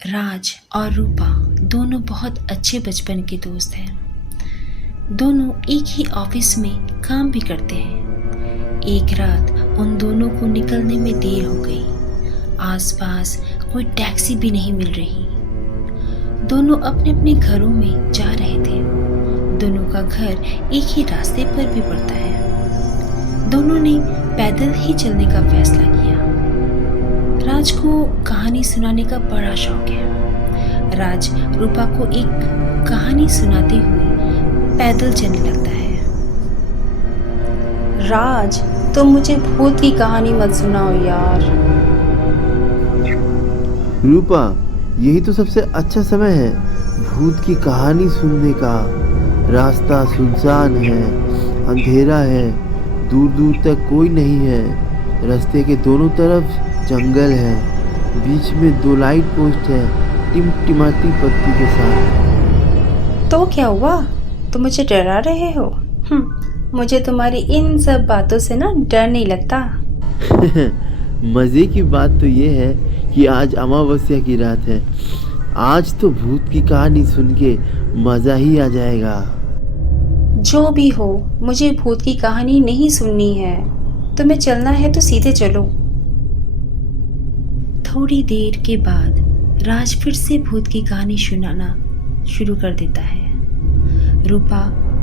राज और रूपा दोनों बहुत अच्छे बचपन के दोस्त हैं। दोनों एक ही ऑफिस में काम भी करते हैं। एक रात उन दोनों को निकलने में देर हो गई। आसपास कोई टैक्सी भी नहीं मिल रही। दोनों अपने अपने घरों में जा रहे थे। दोनों का घर एक ही रास्ते पर भी पड़ता है। दोनों ने पैदल ही चलने का फैसला किया। राज को कहानी सुनाने का बड़ा शौक है। राज रूपा को एक कहानी सुनाते हुए पैदल चलने लगता है। राज, तुम मुझे भूत की कहानी मत सुनाओ यार। रूपा, यही तो सबसे अच्छा समय है भूत की कहानी सुनने का। रास्ता सुनसान है, अंधेरा है, दूर दूर तक कोई नहीं है। रास्ते के दोनों तरफ जंगल है, बीच में 2 लाइट पोस्ट है, टिमटिमाती बत्ती के साथ। तो क्या हुआ? तुम मुझे डरा रहे हो? मुझे तुम्हारी इन सब बातों से ना डर नहीं लगता। मज़े की बात तो ये है कि आज अमावस्या की रात है। आज तो भूत की कहानी सुन के मज़ा ही आ जाएगा। जो भी हो, मुझे भूत की कहानी नहीं सुननी है। तुम्हें चलना है तो सीधे चलो। थोड़ी देर के बाद राज फिर से भूत की कहानी सुनाना शुरू कर देता है। रूपा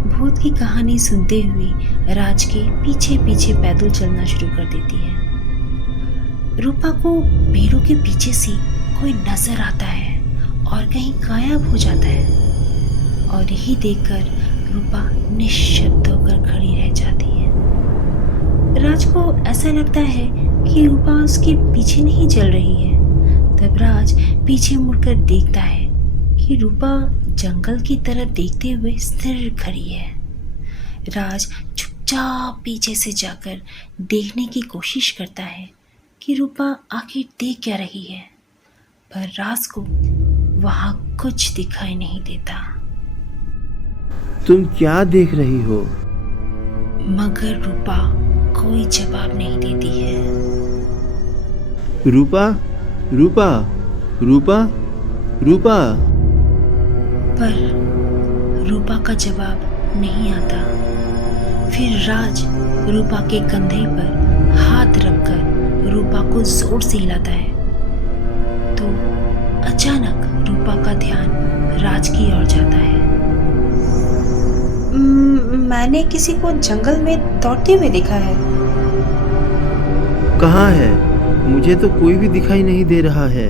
भूत की कहानी सुनते हुए राज के पीछे पीछे पैदल चलना शुरू कर देती है। रूपा को पेड़ों के पीछे से कोई नजर आता है और कहीं गायब हो जाता है, और यही देखकर रूपा निश्शब्द होकर खड़ी रह जाती है। राज को ऐसा लगता है कि रूपा उसके पीछे नहीं चल रही है। तब राज पीछे मुड़कर देखता है कि रूपा जंगल की तरफ देखते हुए स्थिर खड़ी है। राज चुपचाप पीछे से जाकर देखने की कोशिश करता है कि रूपा आखिर देख क्या रही है, पर राज को वहां कुछ दिखाई नहीं देता। तुम क्या देख रही हो? मगर रूपा कोई जवाब नहीं देती है। रूपा, रूपा, रूपा, रूपा। पर रूपा का जवाब नहीं आता। फिर राज रूपा के कंधे पर हाथ रखकर रूपा को जोर से हिलाता है। तो अचानक रूपा का ध्यान राज की ओर जाता है। मैंने किसी को जंगल में दौड़ते हुए देखा है। कहाँ है? मुझे तो कोई भी दिखाई नहीं दे रहा है।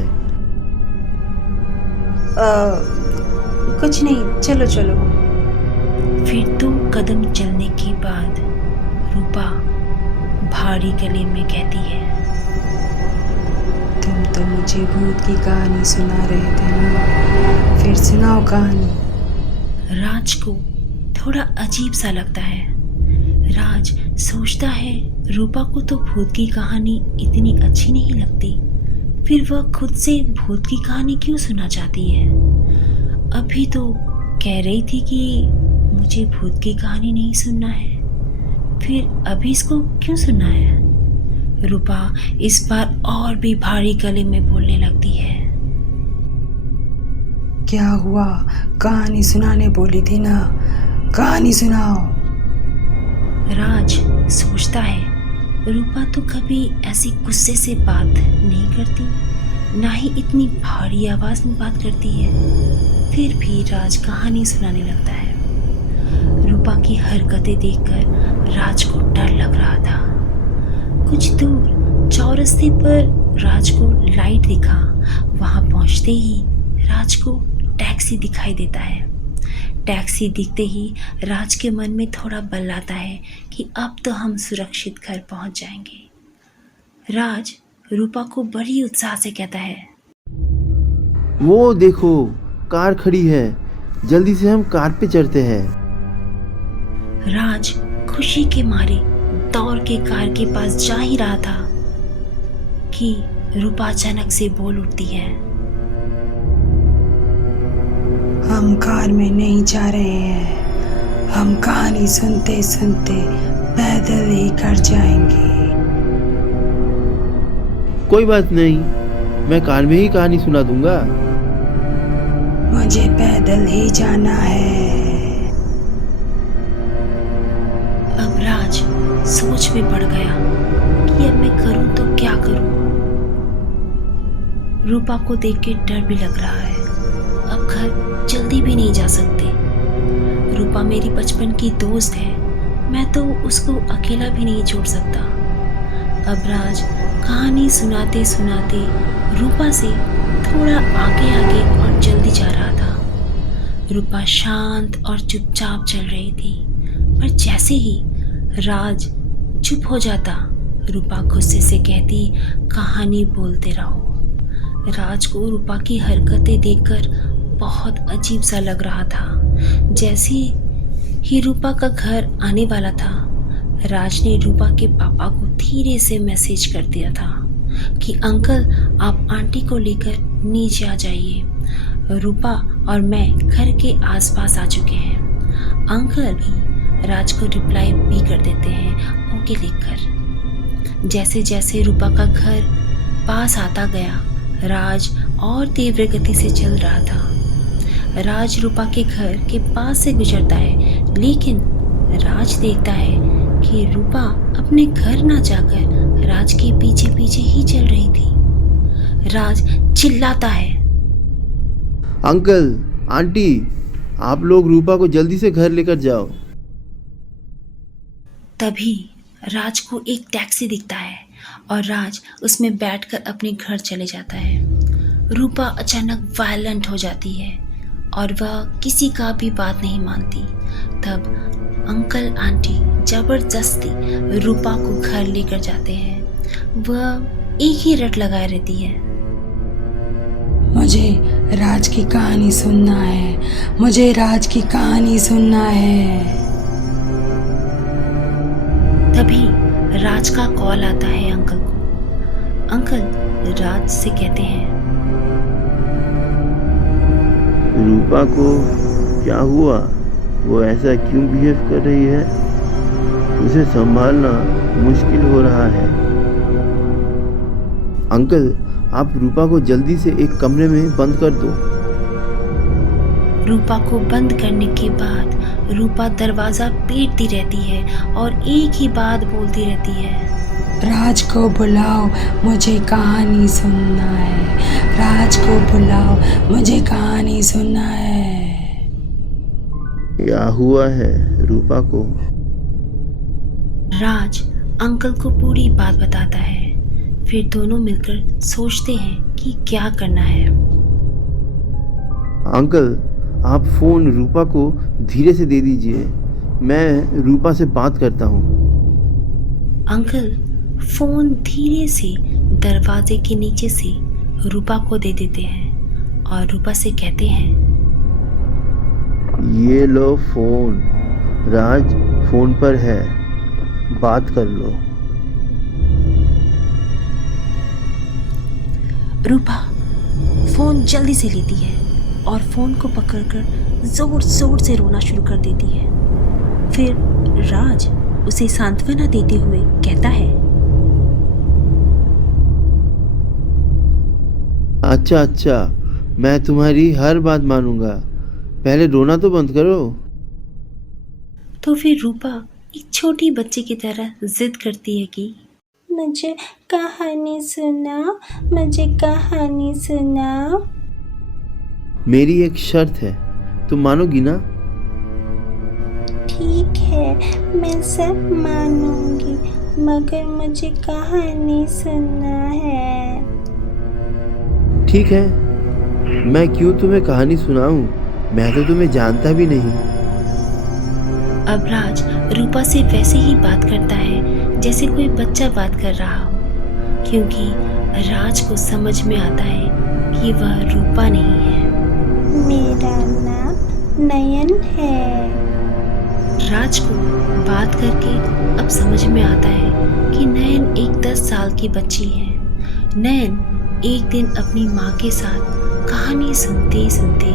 कुछ नहीं, चलो चलो। फिर 2 कदम चलने के बाद रूपा भारी गले में कहती है, तुम तो मुझे भूत की कहानी सुना रहे थे ना, फिर सुनाओ कहानी। राज को थोड़ा अजीब सा लगता है। राज सोचता है रूपा को तो भूत की कहानी इतनी अच्छी नहीं लगती, फिर वह खुद से भूत की कहानी क्यों सुना चाहती है। अभी तो कह रही थी कि मुझे भूत की कहानी नहीं सुनना है, फिर अभी इसको क्यों सुनना है। रूपा इस बार और भी भारी गले में बोलने लगती है, क्या हुआ? कहानी सुनाने बोली थी ना, कहानी सुनाओ। राज सोचता है रूपा तो कभी ऐसी गुस्से से बात नहीं करती, ना ही इतनी भारी आवाज में बात करती है। फिर भी राज कहानी सुनाने लगता है। रूपा की हरकतें देखकर राज को डर लग रहा था। कुछ दूर चौरस्ते पर राज को लाइट दिखा। वहां पहुंचते ही राज को टैक्सी दिखाई देता है। टैक्सी दिखते ही राज के मन में थोड़ा बल आता है कि अब तो हम सुरक्षित घर पहुंच जाएंगे। राज रूपा को बड़ी उत्साह से कहता है, वो देखो, कार खड़ी है, जल्दी से हम कार पे चढ़ते हैं। राज खुशी के मारे दौड़ के कार के पास जा ही रहा था कि रूपा अचानक से बोल उठती है, हम कार में नहीं जा रहे हैं, हम कहानी सुनते सुनते पैदल ही घर जाएंगे। कोई बात नहीं, मैं कार में ही कहानी सुना दूंगा। मुझे पैदल ही जाना है। अब राज सोच में पड़ गया कि अब मैं करूं तो क्या करूं। रूपा को देख के डर भी लग रहा है। अब घर जल्दी भी नहीं जा सकते। रूपा मेरी बचपन की दोस्त है, मैं तो उसको अकेला भी नहीं छोड़ सकता। अब राज कहानी सुनाते सुनाते रूपा से थोड़ा आगे आगे और जल्दी जा रहा था। रूपा शांत और चुपचाप चल रही थी, पर जैसे ही राज चुप हो जाता, रूपा गुस्से से कहती, कहानी बोलते रहो। राज को रूपा की हरकतें देखकर बहुत अजीब सा लग रहा था। जैसे ही रूपा का घर आने वाला था, राज ने रूपा के पापा को धीरे से मैसेज कर दिया था कि अंकल आप आंटी को लेकर नीचे आ जाइए। रूपा और मैं घर के आसपास आ चुके हैं। अंकल भी राज को रिप्लाई भी कर देते हैं ओके लिखकर। जैसे जैसे रूपा का घर पास आता गया, राज और तीव्र गति से चल रहा था। राज रूपा के घर के पास से गुजरता है, लेकिन राज देखता है कि रूपा अपने घर ना जाकर राज के पीछे पीछे ही चल रही थी। राज चिल्लाता है, अंकल आंटी आप लोग रूपा को जल्दी से घर लेकर जाओ। तभी राज को एक टैक्सी दिखता है और राज उसमें बैठकर अपने घर चले जाता है। रूपा अचानक वायलेंट हो जाती है और वह किसी का भी बात नहीं मानती। तब अंकल आंटी जबरदस्ती रूपा को घर लेकर जाते हैं। वह एक ही रट लगाए रहती है, मुझे राज की कहानी सुनना है, मुझे राज की कहानी सुनना है। तभी राज का कॉल आता है अंकल को। अंकल राज से कहते हैं, रूपा को क्या हुआ? वो ऐसा क्यों बिहेव कर रही है? उसे संभालना मुश्किल हो रहा है। अंकल आप रूपा को जल्दी से एक कमरे में बंद कर दो। रूपा को बंद करने के बाद रूपा दरवाजा पीटती रहती है और एक ही बात बोलती रहती है, राज को बुलाओ, मुझे कहानी सुनना है। राज को बुलाओ, मुझे कहानी सुनना है। क्या हुआ है रूपा को? राज अंकल को पूरी बात बताता है। फिर दोनों मिलकर सोचते हैं कि क्या करना है। अंकल आप फोन रूपा को धीरे से दे दीजिए, मैं रूपा से बात करता हूँ। अंकल फोन धीरे से दरवाजे के नीचे से रूपा को दे देते हैं और रूपा से कहते हैं, ये लो फोन, राज फोन पर है, बात कर लो। रूपा फोन जल्दी से लेती है और फोन को पकड़कर जोर जोर से रोना शुरू कर देती है। फिर राज उसे सांत्वना देते हुए कहता है, अच्छा मैं तुम्हारी हर बात मानूंगा, पहले रोना तो बंद करो। तो फिर रूपा एक छोटी बच्ची की तरह जिद करती है कि मुझे कहानी सुनाओ, मुझे कहानी सुनाओ। मेरी एक शर्त है, तुम मानोगी ना? ठीक है, मैं सब मानूंगी, मगर मुझे कहानी सुनना है। ठीक है, मैं क्यों तुम्हें कहानी सुनाऊं? मैं तो तुम्हें जानता भी नहीं। अब राज रूपा से वैसे ही बात करता है जैसे कोई बच्चा बात कर रहा हो, क्योंकि राज को समझ में आता है कि वह रूपा नहीं है। मेरा नाम नयन है। राज को बात करके अब समझ में आता है कि नयन एक 10 साल की बच्ची है। नयन एक दिन अपनी माँ के साथ कहानी सुनते सुनते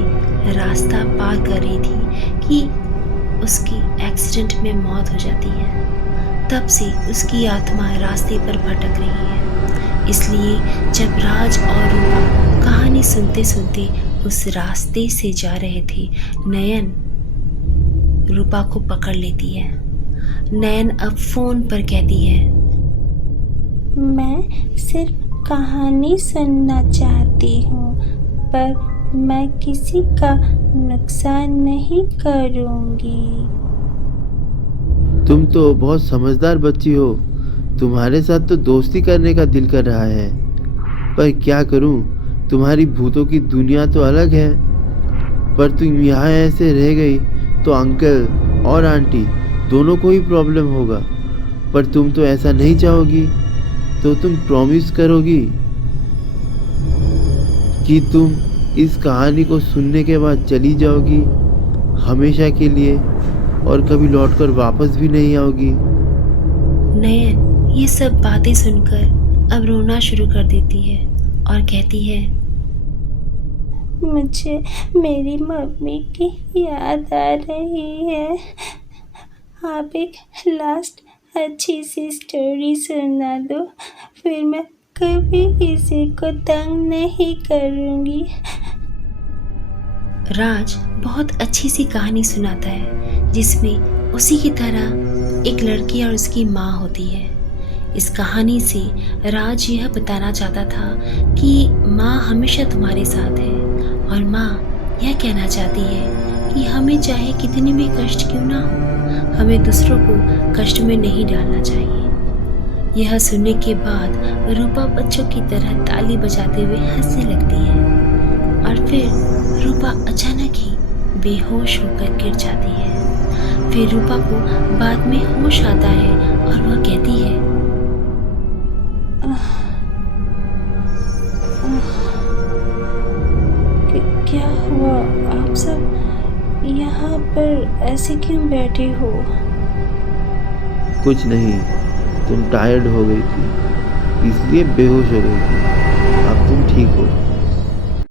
रास्ता पार कर रही थी कि उसकी एक्सीडेंट में मौत हो जाती है। तब से उसकी आत्मा रास्ते पर भटक रही है। इसलिए जब राज और रूपा कहानी सुनते सुनते उस रास्ते से जा रहे थे, नयन रूपा को पकड़ लेती है। नयन अब फोन पर कहती है, मैं सिर्फ कहानी सुनना चाहती हूँ, पर मैं किसी का नुकसान नहीं करूँगी। तुम तो बहुत समझदार बच्ची हो। तुम्हारे साथ तो दोस्ती करने का दिल कर रहा है, पर क्या करूं, तुम्हारी भूतों की दुनिया तो अलग है। पर तुम यहाँ ऐसे रह गई तो अंकल और आंटी दोनों को ही प्रॉब्लम होगा। पर तुम तो ऐसा नहीं चाहोगी, तो तुम प्रॉमिस करोगी कि तुम इस कहानी को सुनने के बाद चली जाओगी हमेशा के लिए, और कभी लौटकर वापस भी नहीं आओगी। नयन ये सब बातें सुनकर अब रोना शुरू कर देती है और कहती है, मुझे मेरी मम्मी की याद आ रही है। आप एक लास्ट अच्छी सी स्टोरी सुना दो, फिर मैं कभी किसी को तंग नहीं करूँगी। राज बहुत अच्छी सी कहानी सुनाता है जिसमें उसी की तरह एक लड़की और उसकी माँ होती है। इस कहानी से राज यह बताना चाहता था कि माँ हमेशा तुम्हारे साथ है, और माँ यह कहना चाहती है कि हमें चाहे कितनी भी कष्ट क्यों ना हो, हमें दूसरों को कष्ट में नहीं डालना चाहिए। यह सुनने के बाद रूपा बच्चों की तरह ताली बजाते हुए हंसने लगती है, और फिर रूपा अचानक ही बेहोश होकर गिर जाती है। फिर रूपा को बाद में होश आता है और वह कहती है, क्या हुआ? आप सब यहाँ पर ऐसे क्यों बैठे हो? कुछ नहीं, तुम टायर्ड हो गई थी, इसलिए बेहोश हो गई थी। अब तुम ठीक हो।